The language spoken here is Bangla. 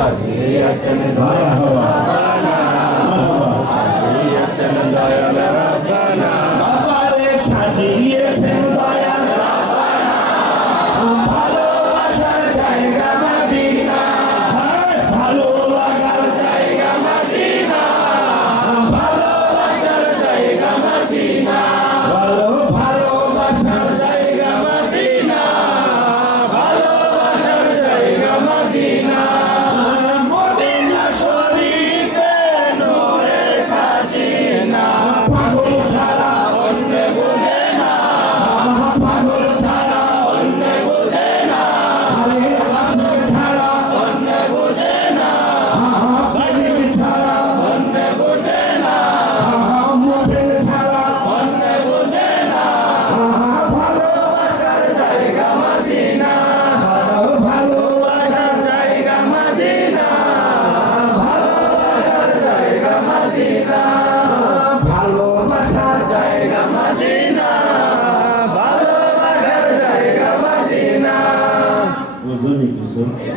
sadia, semedora, roa. জায়গা